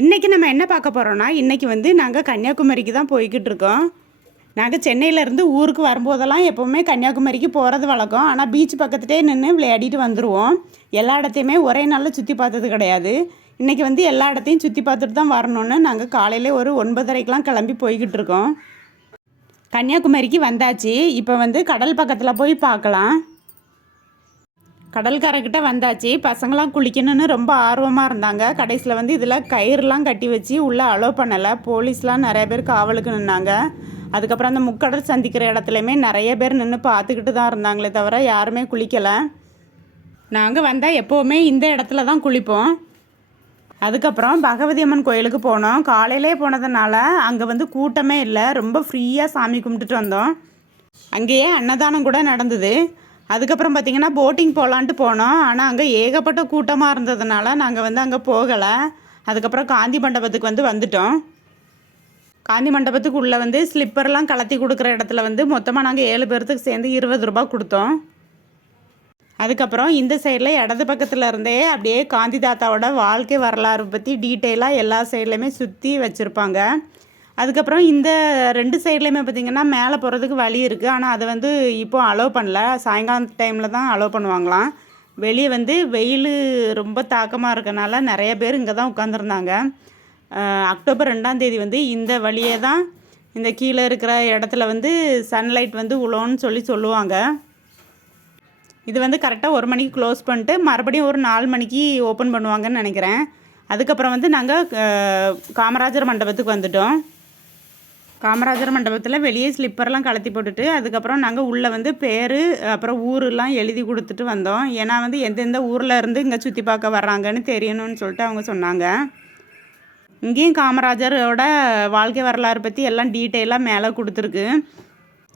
இன்றைக்கி நம்ம என்ன பார்க்க போகிறோன்னா, இன்றைக்கி வந்து நாங்கள் கன்னியாகுமரிக்கு தான் போய்கிட்டு இருக்கோம். நாங்கள் சென்னையிலேருந்து ஊருக்கு வரும்போதெல்லாம் எப்போவுமே கன்னியாகுமரிக்கு போகிறது வழக்கம். ஆனால் பீச் பக்கத்துலேயே நின்று விளையாடிட்டு வந்துடுவோம். எல்லா இடத்தையுமே ஒரே நாளில் சுற்றி பார்த்தது கிடையாது. இன்றைக்கி வந்து எல்லா இடத்தையும் சுற்றி பார்த்துட்டு தான் வரணுன்னு நாங்கள் காலையிலே ஒரு 9:30க்கெலாம் கிளம்பி போய்கிட்டு இருக்கோம். கன்னியாகுமரிக்கு வந்தாச்சு. இப்போ வந்து கடல் பக்கத்தில் போய் பார்க்கலாம். கடற்கரைக்கிட்ட வந்தாச்சு. பசங்களாம் குளிக்கணும்னு ரொம்ப ஆர்வமாக இருந்தாங்க. கடைசியில் வந்து இதில் கயிறுலாம் கட்டி வச்சு உள்ளே அலோவ் பண்ணலை. போலீஸ்லாம் நிறைய பேர் காவலுக்கு நின்னாங்க. அதுக்கப்புறம் அந்த முக்கடல் சந்திக்கிற இடத்துலையுமே நிறைய பேர் நின்று பார்த்துக்கிட்டு தான் இருந்தாங்களே தவிர யாருமே குளிக்கலை. நாங்கள் வந்தால் எப்போவுமே இந்த இடத்துல தான் குளிப்போம். அதுக்கப்புறம் பகவதி அம்மன் கோயிலுக்கு போனோம். காலையிலே போனதுனால அங்கே வந்து கூட்டமே இல்லை. ரொம்ப ஃப்ரீயாக சாமி கும்பிட்டுட்டு வந்தோம். அங்கேயே அன்னதானம் கூட நடந்தது. அதுக்கப்புறம் பார்த்திங்கன்னா போட்டிங் போகலான்ட்டு போனோம். ஆனால் அங்கே ஏகப்பட்ட கூட்டமாக இருந்ததுனால நாங்கள் வந்து அங்கே போகலை. அதுக்கப்புறம் காந்தி மண்டபத்துக்கு வந்துட்டோம். காந்தி மண்டபத்துக்கு உள்ளே வந்து ஸ்லிப்பர்லாம் கலத்தி கொடுக்குற இடத்துல வந்து மொத்தமாக நாங்கள் 7 பேர்த்துக்கு சேர்ந்து 20 ரூபா கொடுத்தோம். அதுக்கப்புறம் இந்த சைடில் இடது பக்கத்தில் இருந்தே அப்படியே காந்தி தாத்தாவோட வாழ்க்கை வரலாறு பற்றி டீட்டெயிலாக எல்லா சைட்லேயுமே சுற்றி வச்சுருப்பாங்க. அதுக்கப்புறம் இந்த 2 சைட்லேயுமே பார்த்திங்கன்னா மேலே போகிறதுக்கு வழி இருக்குது. ஆனால் அதை வந்து இப்போது அலோவ் பண்ணல. சாயங்காலம் டைமில் தான் அலோவ் பண்ணுவாங்களாம். வெளியே வந்து வெயில் ரொம்ப தாக்கமாக இருக்கனால நிறைய பேர் இங்கே தான் உட்காந்துருந்தாங்க. அக்டோபர் 2ஆம் தேதி வந்து இந்த வழியே தான் இந்த கீழே இருக்கிற இடத்துல வந்து சன்லைட் வந்து உழவுன்னு சொல்லுவாங்க. இது வந்து கரெக்டாக 1 மணிக்கு க்ளோஸ் பண்ணிட்டு மறுபடியும் ஒரு 4 மணிக்கு ஓப்பன் பண்ணுவாங்கன்னு நினைக்கிறேன். அதுக்கப்புறம் வந்து நாங்கள் காமராஜர் மண்டபத்துக்கு வந்துட்டோம். காமராஜர் மண்டபத்தில் வெளியே ஸ்லிப்பர்லாம் கலத்தி போட்டுட்டு அதுக்கப்புறம் நாங்கள் உள்ளே வந்து பேர் அப்புறம் ஊரெலாம் எழுதி கொடுத்துட்டு வந்தோம். ஏன்னா வந்து எந்தெந்த ஊரில் இருந்து இங்கே சுற்றி பார்க்க வர்றாங்கன்னு தெரியணும்னு சொல்லிட்டு அவங்க சொன்னாங்க. இங்கேயும் காமராஜரோட வாழ்க்கை வரலாறு பற்றி எல்லாம் டீட்டெயிலாக மேலே கொடுத்துருக்கு.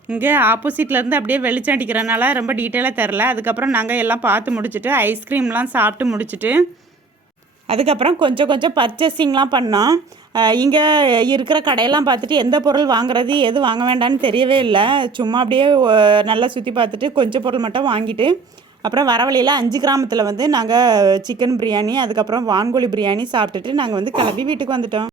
இங்கே ஆப்போசிட்லேருந்து அப்படியே வெளிச்சம் அடிக்கிறனால ரொம்ப டீட்டெயிலாக தெரில. அதுக்கப்புறம் நாங்கள் எல்லாம் பார்த்து முடிச்சுட்டு ஐஸ்கிரீம்லாம் சாப்பிட்டு முடிச்சுட்டு அதுக்கப்புறம் கொஞ்சம் பர்ச்சேசிங்லாம் பண்ணோம். இங்கே இருக்கிற கடையெல்லாம் பார்த்துட்டு எந்த பொருள் வாங்குறது எது வாங்க வேண்டாம்னு தெரியவே இல்லை. சும்மா அப்படியே நல்லா சுற்றி பார்த்துட்டு கொஞ்சம் பொருள் மட்டும் வாங்கிட்டு அப்புறம் வர வழியில் 5 கிராமத்தில் வந்து நாங்கள் சிக்கன் பிரியாணி அதுக்கப்புறம் வான்கோழி பிரியாணி சாப்பிட்டுட்டு நாங்கள் வந்து கிளம்பி வீட்டுக்கு வந்துட்டோம்.